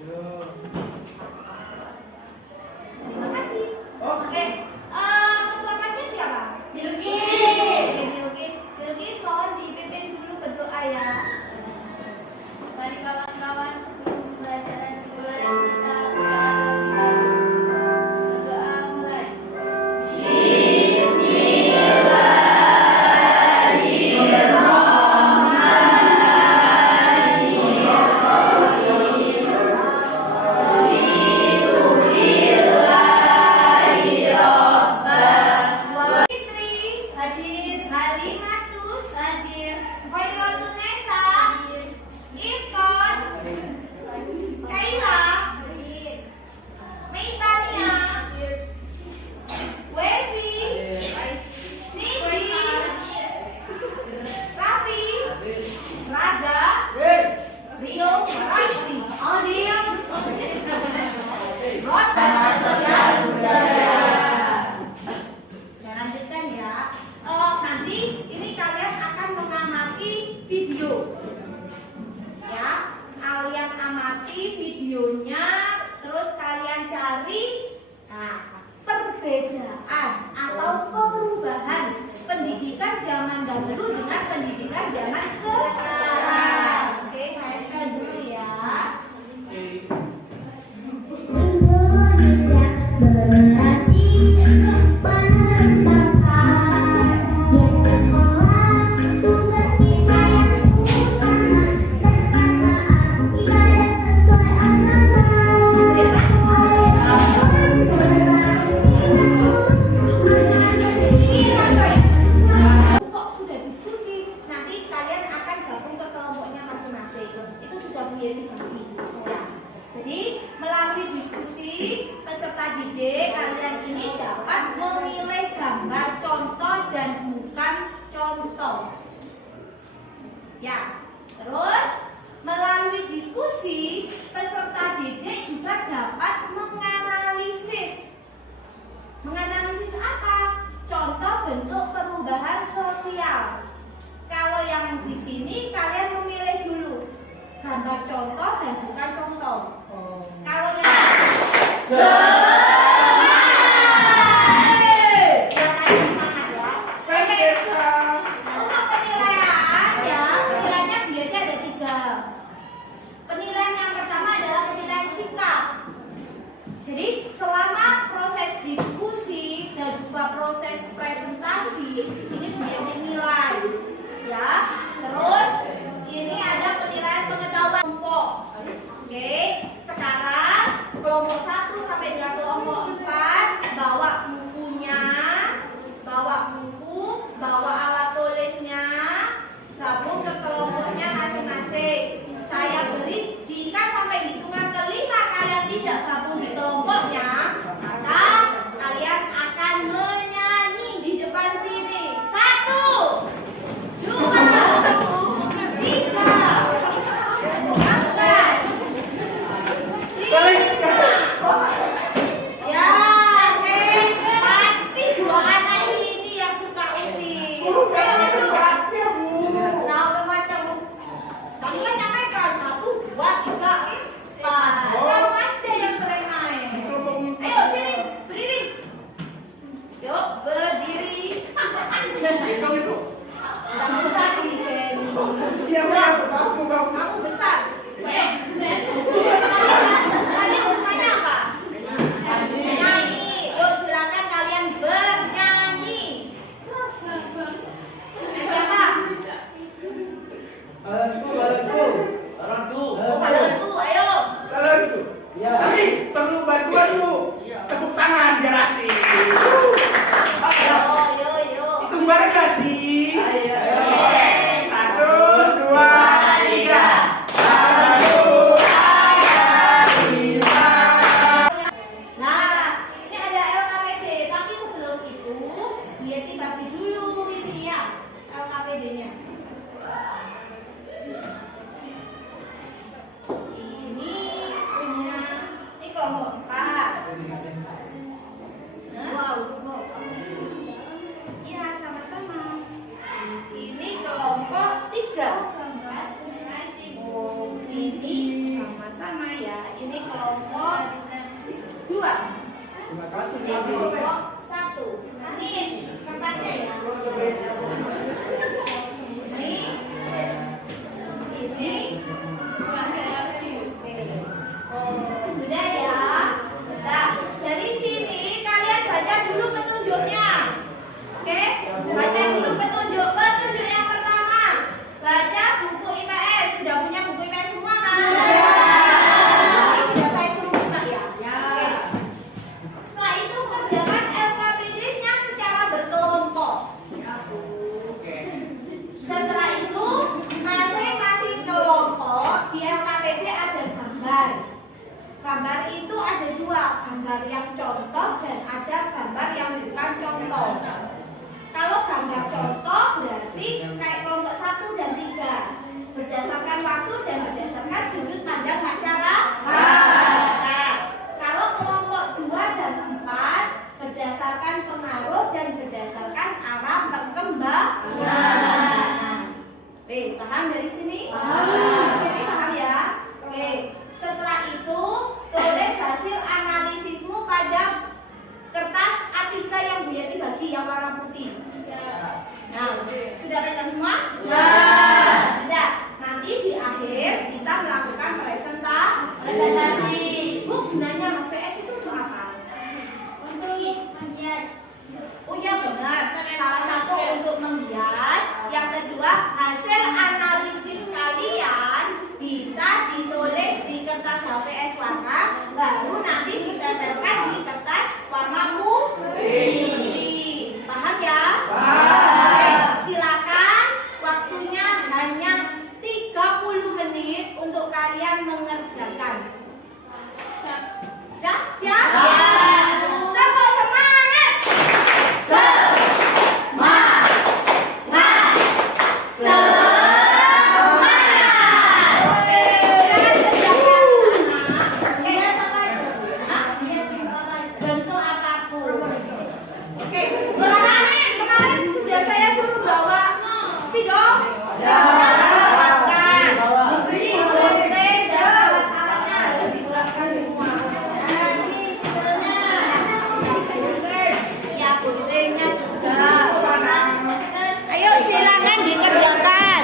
Terima kasih. Oke, ketua kelasnya siapa? Bilkis, mohon dipimpin dulu berdoa ya. Mari kawan-kawan, sebelum pembelajaran dimulai kita berdoa mulai. Videonya, terus kalian cari perbedaan atau perubahan pendidikan zaman dahulu dengan pendidikan zaman sekarang. Oke, saya scan dulu ya. Jadi melalui diskusi peserta didik kalian ini dapat memilih gambar contoh dan bukan contoh. Ya, terus melalui diskusi peserta didik juga dapat menganalisis. Menganalisis apa? Contoh bentuk perubahan sosial. Kalau yang di sini kalian memilih dulu gambar contoh dan bukan contoh. Kalau yang untuk penilaian ya, penilaiannya biasanya ada 3. Penilaian yang pertama adalah penilaian sikap. Jadi selama proses diskusi dan juga proses presentasi ini biasanya nilai ya. Terus ini ada penilaian pengetahuan kelompok. Oke, sekarang kelompok 1 sampai dengan kelompok 4 bawa bukunya, bawa buku, bawa alat tulisnya, gabung ke kelompoknya masing-masing. Saya beri jika sampai hitungan kelima kalian tidak gabung di kelompoknya, maka kalian akan menyanyi di depan sini. 1, 2, 3, 4, 5. Ya, oke. Pasti 2 anak ini yang suka usir. Nah, macam kamu kan nyampaikan 1, 2, 3, 4. Kamu aja yang sering main. Ayo sini, berdiri. Yuk, berdiri. Kamu besar bikin. Kamu besar. Tadi urutannya apa? Nyanyi. Yuk silakan kalian bernyanyi. Siapa? Balantu, ayo. Tapi perlu bantuan yuk. Tepuk tangan biar asik. Yo. Hitung bareng gak sih? 1, 2, 3. Nah, ini ada LKPD, tapi sebelum itu dia bagi dulu ini ya LKPD-nya. Ini punya ini kelompok 4. Iya, sama-sama. Ini kelompok 3. Oh, ini sama-sama ya. Ini kelompok 2. Terima kasih. Ini kelompok 1. Ini kertasnya ya. Ini udah ya. Nah, dari sini kalian baca dulu petunjuknya. Oke? Baca dulu petunjuk. Petunjuk yang pertama. Baca buku IPS. Sudah punya buku IPS semua kan? Ini sudah saya suruh buka ya. Oke. Setelah itu kerjakan LKPD-nya secara berkelompok. Setelah itu masing-masing kelompok di LKPD ada gambar. Gambar itu ada 2, gambar yang contoh dan ada gambar yang bukan contoh. Kalau gambar contoh berarti kayak kelompok 1 dan 3, berdasarkan waktu dan berdasarkan sudut pandang masyarakat. Nah, kalau kelompok 2 dan 4 berdasarkan pengaruh dan berdasarkan arah perkembangan. Oke, paham dari sini? Dari sini paham ya? Oke. Setelah itu, tulis hasil analisismu pada kertas A3 yang Bu Yati bagi yang warna putih. Nah, sudah pegang semua? Sudah. Nanti di akhir kita melakukan presentasi. Bu, gunanya PS itu untuk apa? Untuk menghias. Oh ya benar. Salah satu untuk menghias, yang kedua hasil analisis kalian bisa ditulis di kertas HVS warna, baru nanti ditempelkan di kertas warna putih. Paham ya? Oke, silakan. Waktunya hanya 30 menit untuk kalian mengerjakan. Siap? Tepuk semangat. Bentuk apapun. Oke, kemarin sudah saya suruh bawa spidol. Bawakan. Beli gunting dan alat-alatnya harus dikeluarkan semua. Ini spidolnya. Ya, guntingnya juga. Ayo silakan dikerjakan.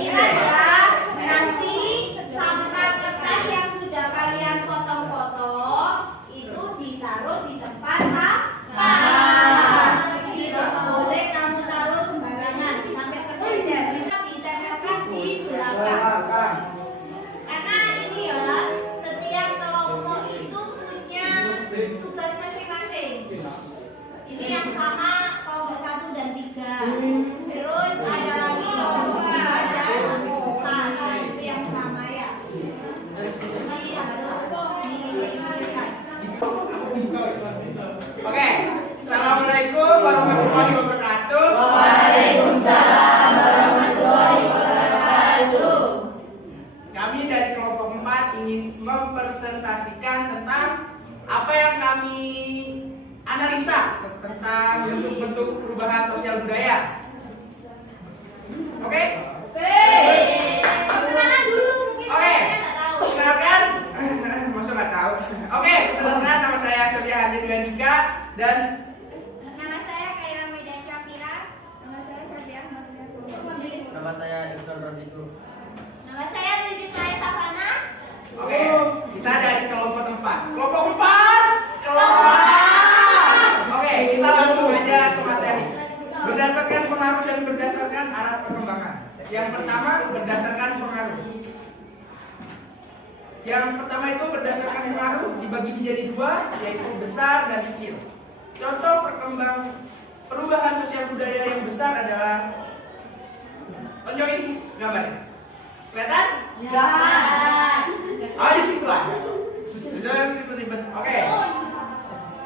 Ingat ya, nanti sampah kertas yang sudah kalian potong-potong itu ditaruh di tempat sampah. Tidak boleh kamu taruh sembarangan sampai terkejut. Ditempelkan di belakang. Karena ini ya, setiap kelompok itu punya tugas masing-masing. Ini yang sama kelompok 1 dan 3. Terus ada lagi kelompok 2 dan 4 itu yang sama ya. Ini harus diberikan. Oke. Assalamualaikum warahmatullahi wabarakatuh. Waalaikumsalam warahmatullahi wabarakatuh. Kami dari kelompok 4 ingin mempresentasikan tentang apa yang kami analisa tentang bentuk-bentuk perubahan sosial budaya. Oke? Perkenalan dulu mungkin Oke. kalian nggak tahu. Kenalkan, masuk nggak tahu. Oke, perkenalkan nama saya Surya Hadi Dwiandika dan Nama saya Kaira Medan Syafira. Nama saya Sadia Ahmad. Nama saya Irfan Rodiku. Nama saya Lili Saya Savana. oke, kita dari kelompok 4. Kelompok 4. Kelas. Oke, kita langsung aja ke materi. Berdasarkan pengaruh dan berdasarkan arah perkembangan. Yang pertama berdasarkan pengaruh. Yang pertama itu berdasarkan pengaruh dibagi menjadi 2, yaitu besar dan kecil. Contoh perubahan sosial budaya yang besar adalah tonjokin gambarnya. Kelihatan? Ya. Oh, di situ lah. Jangan ribet-ribet. Oke.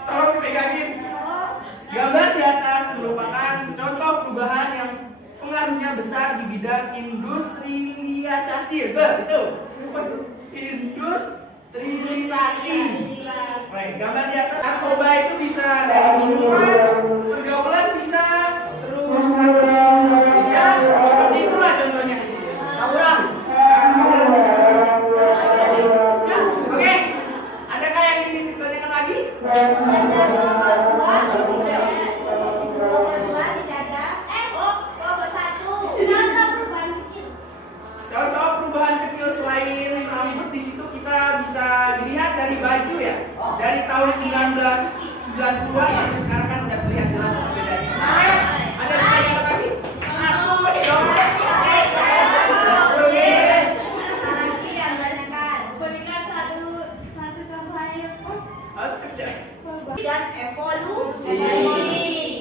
Tolong dipegangin. Gambar di atas merupakan contoh perubahan yang pengaruhnya besar di bidang industrialisasi. Betul. Industrialisasi. Baik, gambar di atas narkoba itu bisa dari minuman, pergaulan bisa, terus ya, seperti itulah contohnya. Tawuran. Tawuran bisa. Oke, adakah yang ingin ditanyakan lagi? Ada kelompok 2 tidak ada. Kelompok 2 tidak ada. Kelompok 1. Contoh perubahan kecil. Contoh perubahan kecil selain rambut di situ kita bisa dilihat dari baju ya. Dari tahun 1990-an sampai sekarang kan udah terlihat jelas perbedaannya. Ada pertanyaan lagi? Hapus dong. Apalagi yang tanyakan. Berikan satu contoh aja. Harus kerja. Dan evolusi.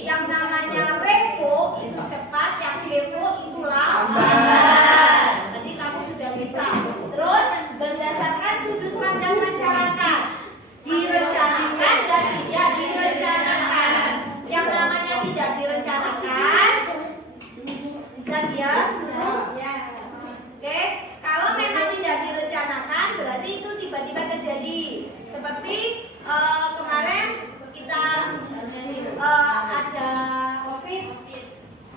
Yang namanya revo itu cepat, yang revo itu lambat. Tadi kamu sudah bisa. Terus berdasarkan sudut pandang masyarakat, direncanakan dan tidak direncanakan. Yang namanya tidak direncanakan bisa diam. Oke, kalau memang tidak direncanakan berarti itu tiba-tiba terjadi. Seperti kemarin kita ada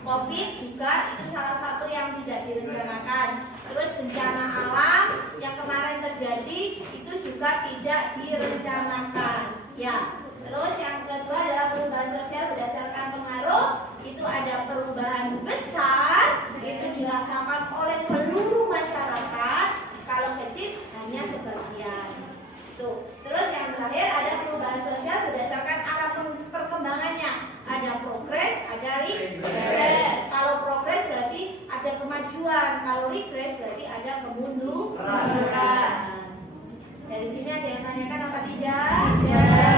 COVID juga itu salah satu yang tidak direncanakan. Terus bencana alam yang kemarin terjadi itu juga tidak direncanakan. Ya. Terus yang kedua adalah perubahan sosial berdasarkan pengaruh. Itu ada perubahan besar, itu dirasakan oleh seluruh masyarakat. Kalau kecil hanya sebagian. Tuh. Terus yang terakhir ada perubahan sosial berdasarkan arah perkembangannya. Ada progres, ada regress. Kalau progres berarti ada kemajuan. Kalau regress berarti ada kemunduran. Dari sini ada yang tanyakan apa tidak? Tidak ada.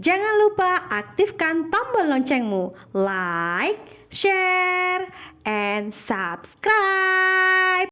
Jangan lupa aktifkan tombol loncengmu, like, share, and subscribe.